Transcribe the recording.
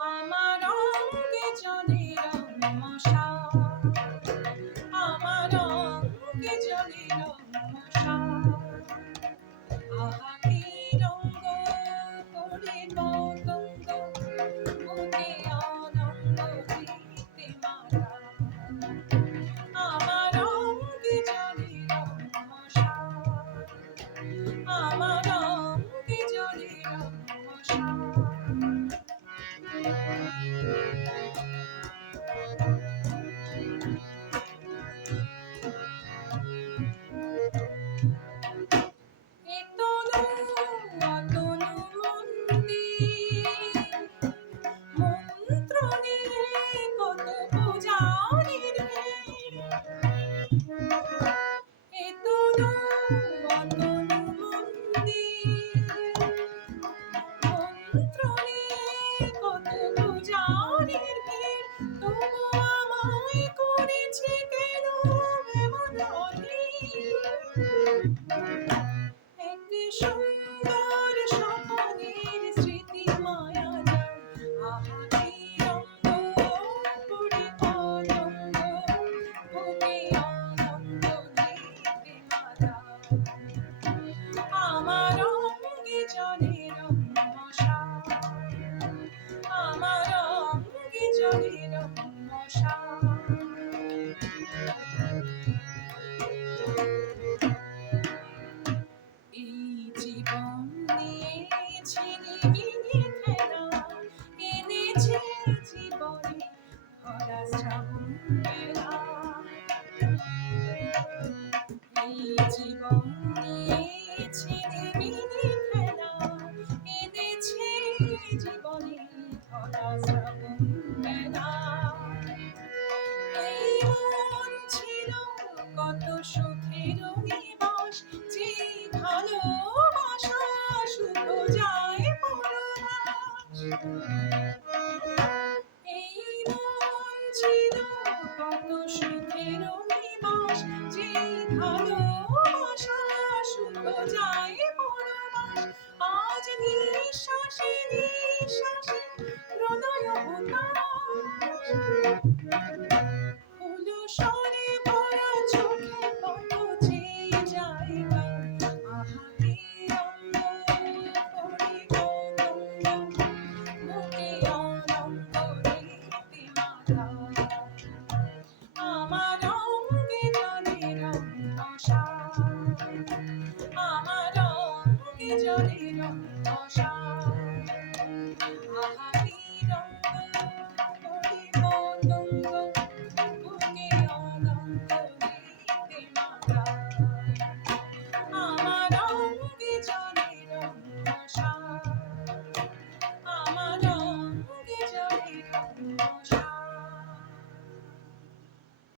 আমার অঙ্গে জ্বলে রংমশা, আমার অঙ্গে জ্বলে রংমশা। আহা কি রঙ্গ করে পতঙ্গ, বুকে অনঙ্গ দিতে মারা। আমার অঙ্গে জ্বলে রংমশা, আমার অঙ্গে জ্বলে রংমশা। এ তনু অতনু মন্দির, মন্ত্রণে কত পূজারীর ভিড়। এ তনু অতনু মন্দির, মন্ত্রণে কত পূজারীর ভিড়। তবু আমায় করেছে কেন এমন অধীর? এক সুন্দর স্বপনের স্মৃতি মায়া যায়। আহা কি রঙ্গ করে পতঙ্গ, বুকে অনঙ্গ দিতে মারা। আমার অঙ্গে জ্বলে রংমশা, আমার অঙ্গে জ্বলে রংমশা। এই জীবন নিয়েছে নিবিড় খেলা, এনেছে জীবনে ভরা শ্রাবণ বেলা। এই জীবন নিয়েছে নিবিড় খেলা, এনেছে জীবনে ভরা শ্রাবণ বেলা। এই মন ছিল কত সুখের নিবাস, যে ভালোবাসা শুধু যায় পরবাস। এই মন ছিল কত সুখের নিবাস, যে ভালোবাসা শুধু যায় পরবাস। আজ নিঃশ্বাসে নিঃশ্বাসে হৃদয় হুতাশ, হলো স্বরে ভরা চোখে কত চেয়ে জায়গা। আহা কি রঙ্গ করে পতঙ্গ, বুকে অনঙ্গ দিতে মারা। আমার অঙ্গে জ্বলে রংমশা, আমার অঙ্গে জ্বলে রংমশা। আহা